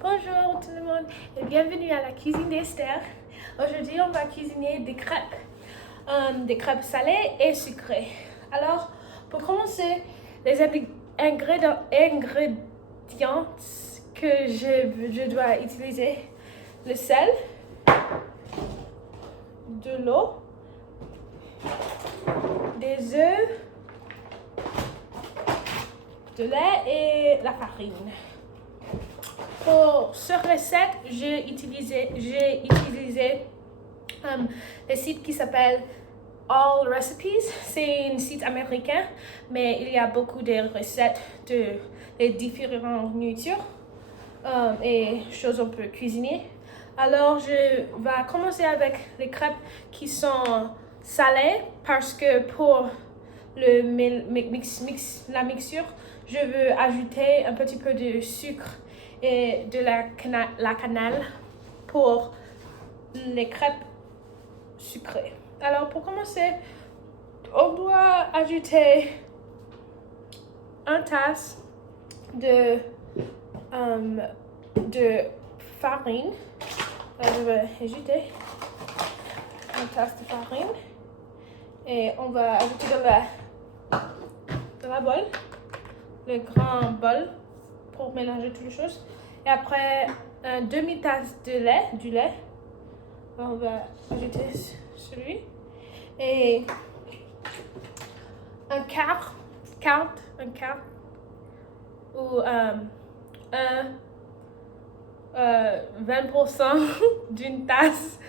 Bonjour tout le monde et bienvenue à la cuisine d'Esther. Aujourd'hui, on va cuisiner des crêpes salées et sucrées. Alors, pour commencer, les ingrédients que je dois utiliser, le sel, de l'eau, des œufs, de lait et la farine. Pour cette recette, j'ai utilisé le site qui s'appelle All Recipes. C'est un site américain, mais il y a beaucoup de recettes de différentes nourritures et choses qu'on peut cuisiner. Alors, je vais commencer avec les crêpes qui sont salées parce que pour la mixture, je veux ajouter un petit peu de sucre et de la cannelle pour les crêpes sucrées. Alors pour commencer, on doit ajouter une tasse de farine. Alors, je vais ajouter une tasse de farine et on va ajouter dans la bol, le grand bol pour mélanger toutes les choses. Et après, une demi-tasse du lait. On va ajouter celui. Et un quart ou 20% d'une tasse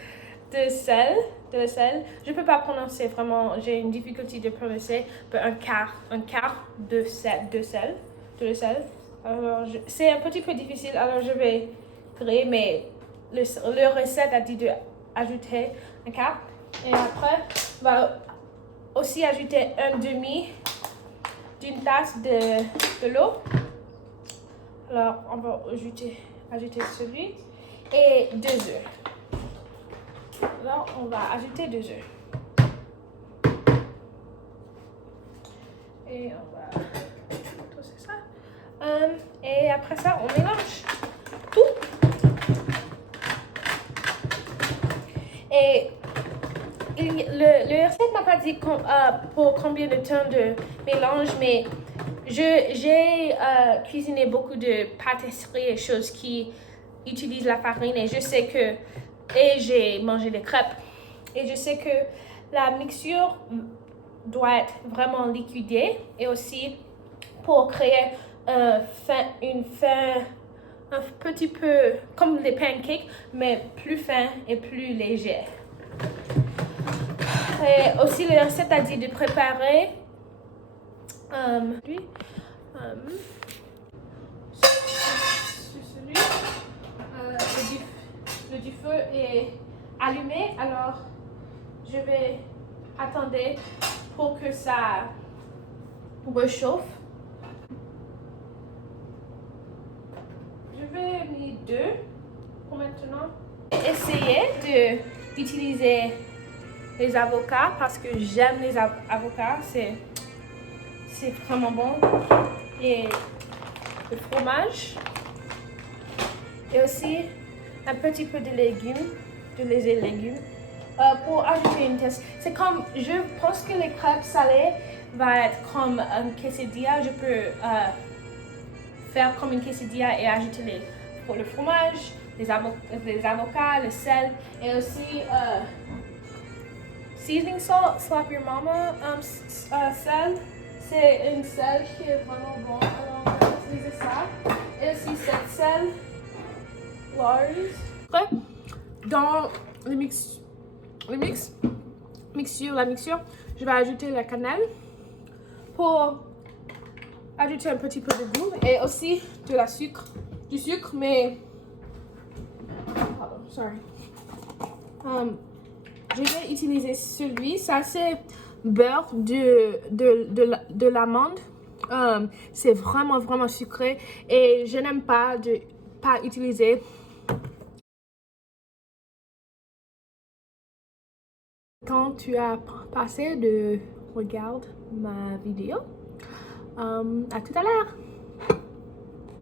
de sel. Je ne peux pas prononcer vraiment, j'ai une difficulté de prononcer, mais un quart de sel. Alors, c'est un petit peu difficile, alors je vais créer, mais le recette a dit d'ajouter un quart. Et après, on va aussi ajouter un demi d'une tasse de l'eau. Alors, on va ajouter celui et 2 œufs. Alors, on va ajouter 2 œufs. Et on va tourner ça. Et après ça, on mélange tout. Et le recette m'a pas dit pour combien de temps de mélange, mais j'ai cuisiné beaucoup de pâtisseries et choses qui utilisent la farine et j'ai mangé des crêpes. Et je sais que la mixture doit être vraiment liquidée et aussi pour créer un petit peu comme des pancakes, mais plus fin et plus léger. Et aussi, la recette a dit de préparer le feu est allumé, alors je vais attendre pour que ça réchauffe. Je vais mettre 2 pour maintenant. Essayer d'utiliser les avocats parce que j'aime les avocats, c'est vraiment bon. Et le fromage. Et aussi un petit peu de légumes, pour ajouter une tasse. C'est comme, je pense que les crêpes salées vont être comme un quesadilla. Je peux faire comme une quesadilla et ajouter pour le fromage, les avocats, le sel et aussi seasoning salt, slap your mama, sel. C'est une sel qui est vraiment bon, alors on va utiliser ça. Et aussi cette sel large. Après, dans la mixture, je vais ajouter la cannelle pour ajouter un petit peu de goût et aussi du sucre, mais pardon, sorry. Je vais utiliser ça c'est beurre de l'amande. C'est vraiment sucré et je n'aime pas utiliser. Quand tu as passé regarde ma vidéo, à tout à l'heure.